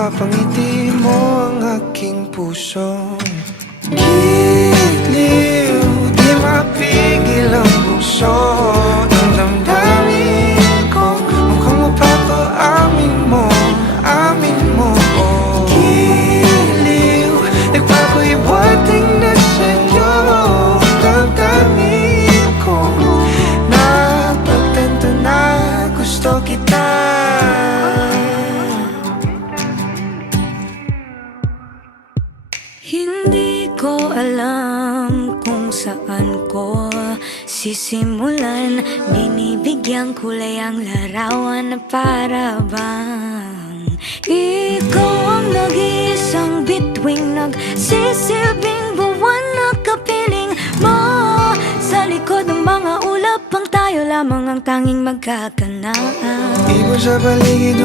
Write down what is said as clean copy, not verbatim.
napapangiti mo ang aking puso. Giliw, di mapigil ang puso ng damdamin ko. Mukhang mapapaamin mo, amin mo. Giliw, nagpapahiwating na sa'yo ang damdamin ko. Napagtanto na gusto kita. Hindi ko alam kung saan ko sisimulan. Binibigyan kulay ang larawan na para bang ikaw ang nag-iisang bituing, nagsisilbing buwan na kapiling mo. Sa likod ng mga ulap ang tayo lamang ang tanging magkakanaan. Ibon sa paligid